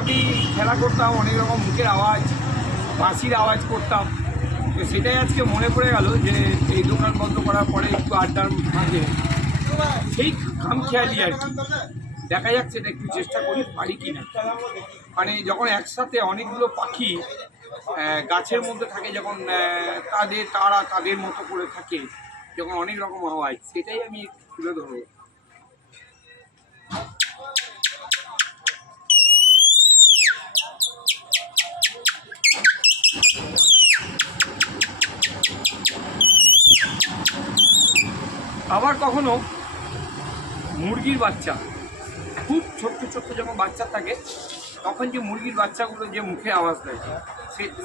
আমি খেলা করতাম, অনেক রকম মুখের আওয়াজ, বাঁশির আওয়াজ করতাম। তো সেটাই আজকে মনে পড়ে গেল যে এই দোকান বন্ধ করার পরে একটু আড্ডার মাঝে সেই খামখেয়ালি আর কি, দেখা যাক সেটা একটু চেষ্টা করি পারি কি না। মানে যখন একসাথে অনেকগুলো পাখি গাছের মধ্যে থাকে, যখন তারা তাদের মতো করে থাকে, যখন অনেক রকম আওয়াজ, সেটাই আমি তুলে ধরবো। আবার কখনো মুরগির বাচ্চা, খুব ছোট্ট ছোট্ট যখন বাচ্চা থাকে, তখন যে মুরগির বাচ্চাগুলো যে মুখে আওয়াজ দেয়,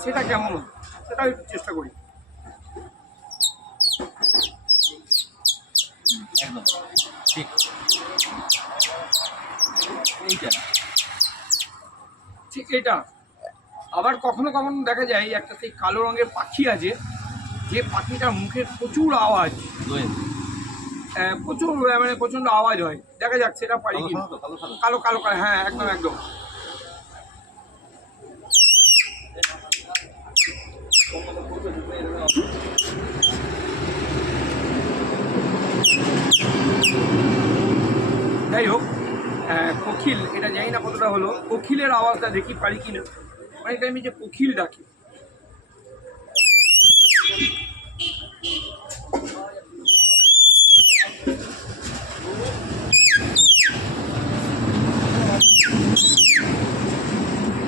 সেটা কেমন, সেটাও একটু চেষ্টা করি। একদম ঠিক। এইটা ঠিক এটা। আবার কখনো কখনো দেখা যায় একটা সেই কালো রঙের পাখি আছে, যে পাখিটার মুখের প্রচুর আওয়াজ, প্রচুর মানে প্রচণ্ড আওয়াজ হয়, দেখা যাক সেটা পারি কি। কালো কালো কালো, হ্যাঁ একদম একদম। যাই হোক, কোকিল, এটা জানি না কতটা হলো, কোকিলের আওয়াজটা দেখি পারি কিনা। অনেক টাইমে যে কোকিল ডাকে,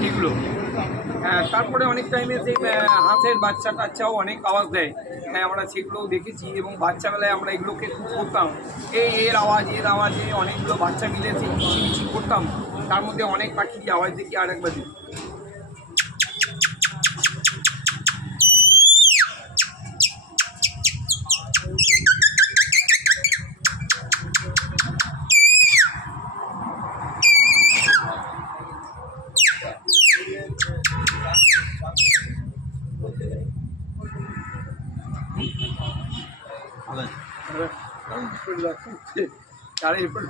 এগুলো। তারপরে অনেক টাইমে সেই হাঁসের বাচ্চা টাচ্চাও অনেক আওয়াজ দেয়, আমরা সেগুলোও দেখেছি। এবং বাচ্চাবেলায় আমরা এগুলোকে খুব করতাম, এর আওয়াজে অনেকগুলো বাচ্চা মিলে সেই মিছিমিছি করতাম। তার মধ্যে অনেক পাখির আওয়াজ দেখি আর একবার দিই। ভালো আছে। তারা এরপর